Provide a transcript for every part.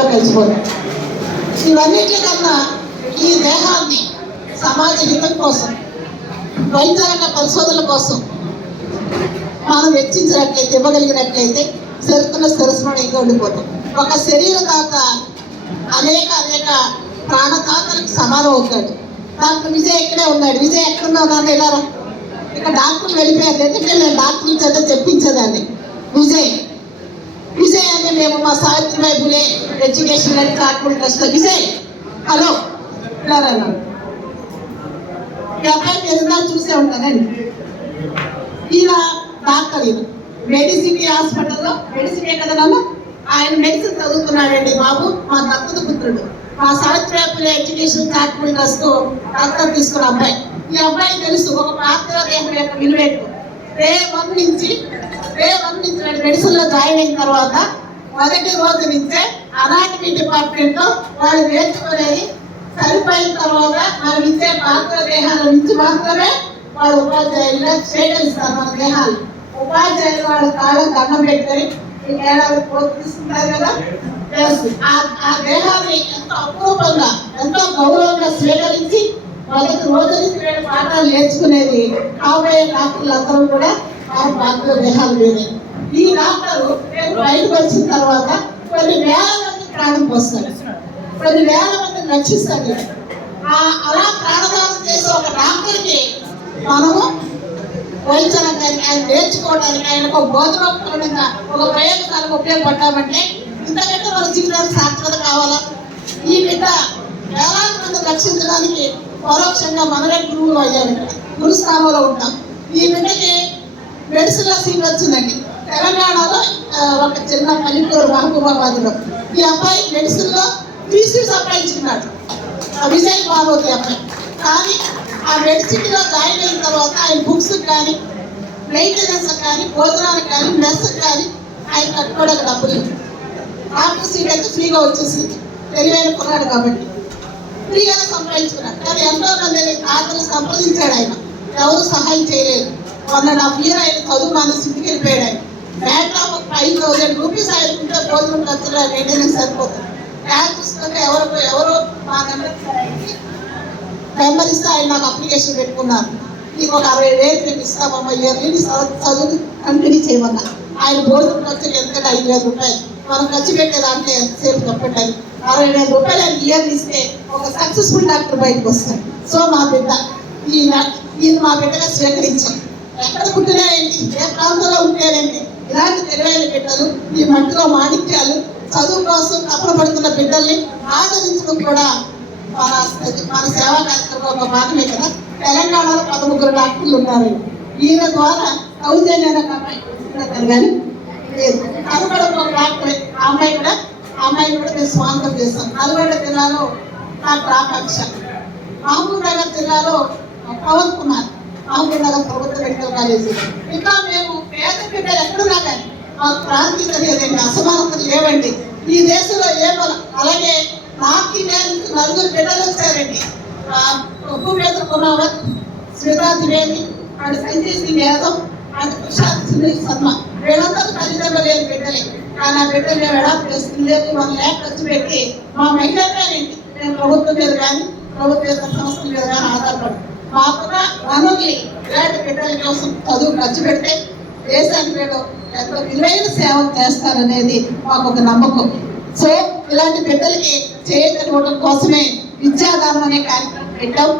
మట్టిలో కలిసిపోతాం. ఇవన్నిటికన్నా ఈ దేహాన్ని సమాజ హితం కోసం, వైద్యాలన్న పరిశోధనల కోసం మనం వెచ్చించినట్లయితే, ఇవ్వగలిగినట్లయితే సరుకున్న సరస్మణంగా ఉండిపోతాం. ఒక శరీరదాత అనేక ప్రాణదాతలకు సమానం అవుతాడు. డాక్టర్ విజయ్ ఇక్కడే ఉన్నాడు. విజయ్ ఎక్కడున్నా ఉన్నాను ఇలా ఇక్కడ డాక్టర్లు వెళ్ళిపోయారు. ఎందుకంటే నేను డాక్టర్ల చేత చెప్పించేదాన్ని. విజయ్ అని మేము మా Savitribai Phule education and charitable trust Vijay hello ఇలా ఈ అబ్బాయి ఏదైనా చూసే ఉంటానండి. ఈయన డాక్టర్, ఈయన మెడిసిటీ హాస్పిటల్లో మెడిసినే కదా, ఆయన మెడిసిన్ చదువుతున్నాడండి బాబు. మా దత్తత పుత్రుడు, మా Savitribai Phule education charitable trust దత్తత తీసుకున్న అబ్బాయి. ఈ అబ్బాయి తెలుసు ఒక పార్థివ దేహం యొక్క విలువేటు. డే వన్ నుంచి మెడిసిన్ లో జాయిన్ అయిన తర్వాత మొదటి రోజు నుంచే అనాటమీ డిపార్ట్మెంట్ లో వాళ్ళు నేర్చుకునేది సరిపోయిన తర్వాత మనం ఇచ్చే పార్థివ దేహాల నుంచి మాత్రమే వాళ్ళు ఉపాధ్యాయులుగా స్వీకరిస్తారు. మన దేహాలు ఉపాధ్యాయులు వాళ్ళ కాళ్ళకు దండం పెట్టుకొని మీకు ఏడాది ప్రోత్సహిస్తున్నారు కదా. ఆ దేహాన్ని ఎంతో అపూర్వంగా ఎంతో గౌరవంగా స్వీకరించి మొదటి రోజు నుంచి పాఠాలు నేర్చుకునేది కాబోయే డాక్టర్లందరూ కూడా వారి పార్థివ దేహాలు వేరే. ఈ డాక్టరు బయటకు వచ్చిన తర్వాత కొన్ని వేల మంది ప్రాణం పోస్తారు, కొన్ని వేల మందిని రక్షిస్తారు. అలా ప్రాణదానం చేసే ఒక డాక్టర్కి మనము వైద్యానికి ఆయన నేర్చుకోవడానికి, ఆయనకు ఒక బోధనపరంగా ఒక ప్రయోగశాలకు ఉపయోగపడ్డామంటే ఇంతకంటే మన జీవితానికి సార్థకత కావాలా? ఈ బిడ్డ వేలాది మందిని రక్షించడానికి పరోక్షంగా మనమే గురువులు అయ్యాము. ఇక్కడ గురు స్థానంలో ఉంటాం. ఈ బిడ్డకి మెడిసిన్ లో సీట్ వచ్చిందండి. తెలంగాణలో ఒక చిన్న పల్లెటూరు మహబూబాబాద్లో ఈ అబ్బాయి మెడిసిన్ లో 3 సీట్స్ సంపాదించుకున్నాడు. విజయ్ బాబోతి అబ్బాయి. కానీ ఆ మెడిసిటీలో జాయిన్ అయిన తర్వాత ఆయన బుక్స్ కానీ, మెయింటెనెన్స్ కానీ, భోజనానికి కానీ, మెస్ కానీ ఆయన కట్టుకోవడానికి డబ్బులు లేదు. డాక్టర్ సీట్ అయితే ఫ్రీగా వచ్చేసింది. తెలివైన కుర్రాడు కాబట్టి ఫ్రీగానే సంపాదించుకున్నాడు. కానీ ఎంతో మంది డాక్టర్లు సంప్రదించాడు. ఆయన ఎవరు సహాయం చేయలేదు. 1.5 years ఆయన చదువు మన స్థితికి వెళ్ళిపోయాడు. ఆయన బ్యాట్ ఆఫ్ 5,000 రూపీస్ ఆయనకుంటే భోజనం ఖర్చులు మెయింటెనెన్స్ సరిపోతుంది. బ్యాగ్ చూసుకుంటే ఎవరో మా నెంబర్ ఇస్తే ఆయన నాకు అప్లికేషన్ పెట్టుకున్నారు. నీకు ఒక 60,000 మేము ఇస్తామమ్మా ఇయర్లీ చదువు కంటిన్యూ చేయమన్నా. ఆయన భోజనం ఖర్చులు ఎందుకంటే 5,000 రూపాయలు. మనం ఖర్చు పెట్టేదాంట్లో ఎంతసేపు చెప్పండి. 60,000 రూపాయలు ఆయన ఇయర్లు ఇస్తే ఒక సక్సెస్ఫుల్ డాక్టర్ బయటకు వస్తాడు. సో మా బిడ్డ ఈయన మా బిడ్డగా స్వీకరించాం. ఎక్కడ పుట్టినాయండి, ఏ ప్రాంతంలో ఉంటేనండి ఇలాంటి తెలివైన బిడ్డలు, ఈ మట్టిలో మాణిక్యాలు, చదువు కోసం తపన పడుతున్న బిడ్డల్ని ఆదరించడం కూడా మన సేవా కార్యక్రమంలో ఒక భాగమే కదా. తెలంగాణలో 13 డాక్టర్లు ఉన్నారండి. ఈయన ద్వారా సౌజన్య కానీ లేదు. నల్గొండ ఒక డాక్టర్, ఆ అమ్మాయి కూడా మేము స్వాగతం చేస్తాం. నల్గొండ జిల్లాలో డాక్టర్ ఆకాంక్ష, మహబూబ్ నగర్ జిల్లాలో పవన్ కుమార్, మహబూబ్ నగర్ ప్రభుత్వ మెడికల్ కాలేజీ. ఇంకా మేము పేద బిడ్డలు ఎక్కడున్నా కానీ మాకు ప్రాంతీయత లేదండి, అసమానతలు లేవండి ఈ దేశంలో ఏమో. అలాగే నార్త్ ఇండియా నుంచి 4 బిడ్డలు వచ్చారండి. భూపేంద్ర కుమావత్, శ్వేతా ద్వివేది అండ్ సంజయ్ సింగ్ యాదవ్ అండ్ ప్రశాంత్ సునీల్ శర్మ, వీళ్ళందరూ తల్లిదండ్రులు లేని బిడ్డలే. కానీ ఆ బిడ్డలు మేము ఎడాప్ట్ చేస్తుంది 1 lakh ఖర్చు పెట్టి మా మహిళలనేది మేము ప్రభుత్వం మీద కానీ ప్రభుత్వ సంస్థల మీద కానీ ఆధారపడదు. మాకున్న వనరుల్ని ఇలాంటి బిడ్డల కోసం చదువు ఖర్చు పెడితే దేశానికి వీళ్ళు ఎంతో విలువైన సేవలు చేస్తారనేది మాకు ఒక నమ్మకం. సో ఇలాంటి బిడ్డలకి చేయటం కోసమే విద్యాదానం అనే కార్యక్రమం పెట్టాం.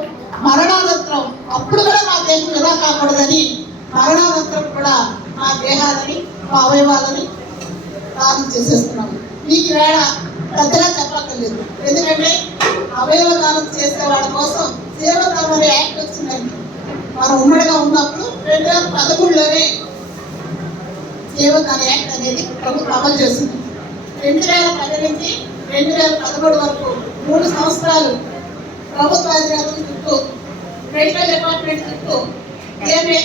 మరణానంతరం అప్పుడు కూడా మా దేశం వృధా కాకూడదని మరణానంతరం కూడా మా దేహాలని, మా అవయవాలని దానం చేసేస్తున్నాము. మీకు వేళ పెద్దగా చెప్పక్కర్లేదు. ఎందుకంటే అవయవ దానం చేసే వాళ్ళ కోసం జీవదానం అనే యాక్ట్ వచ్చిందండి. మనం ఉమ్మడిగా ఉన్నప్పుడు 2013లోనే జీవదాన యాక్ట్ అనేది ప్రభుత్వం అమలు చేసింది. 2010 నుంచి 2013 వరకు 3 సంవత్సరాలు ప్రభుత్వ అధికారుల చుట్టూ, మెడికల్ డిపార్ట్మెంట్ చుట్టూ